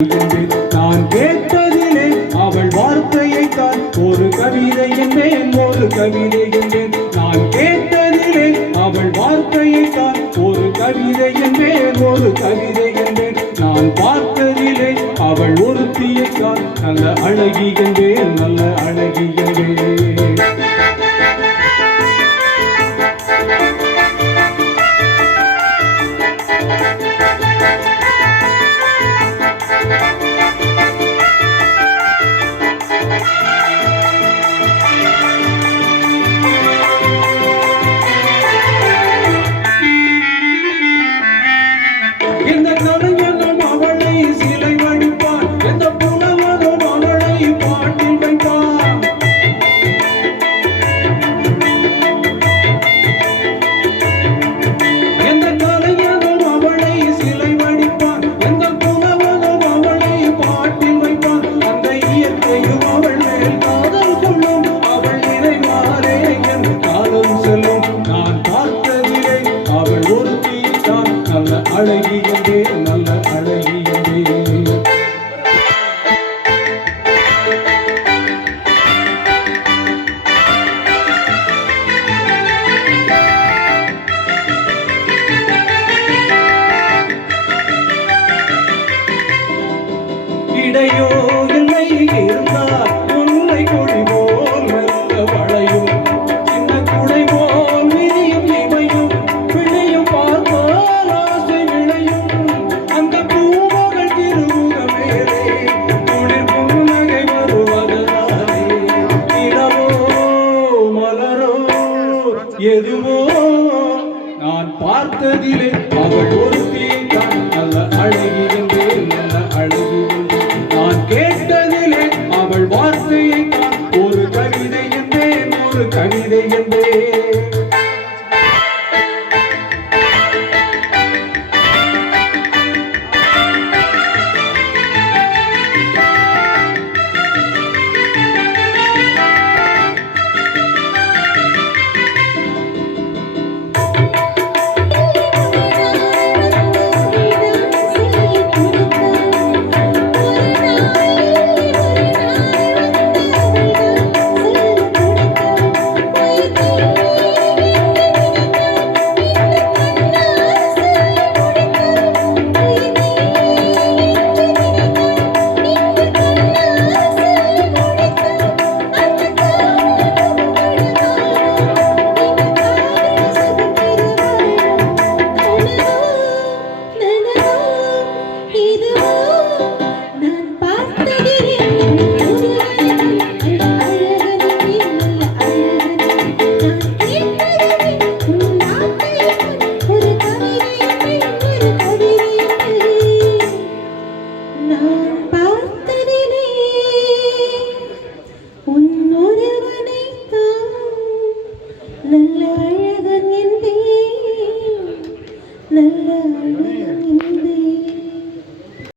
நான் கேட்டதிலே அவள் வார்த்தையை தான் ஒரு கவிதை என்பேன், ஒரு கவிதை என்பேன். நான் கேட்டதிலே அவள் வார்த்தையை தான் ஒரு கவிதை என்பேன், ஒரு கவிதை என்பேன். நான் பார்த்ததிலே அவள் ஒருத்தியை தான் நல்ல அழகி என்பேன், நல்ல அழகி என்பேன். எந்த கலைஞனும் அவளை சிலை வடிப்பான், எந்த புலவனும் அவளை பாட்டில் வைப்பான். எந்த கலைஞனும் அவளை சிலை வடிப்பான், எந்த புலவனும் அவளை பாட்டில் வைப்பான். அந்த இயற்கையும் அவள் மேல் காதல் கொள்ளும், அவள் நினைவாரே என் காலம் செல்லும். நான் பார்த்ததிலே அவள் ஒருத்திதான் நல்ல அழகி என்றே, நல்ல அழகி என்றே. இடையோ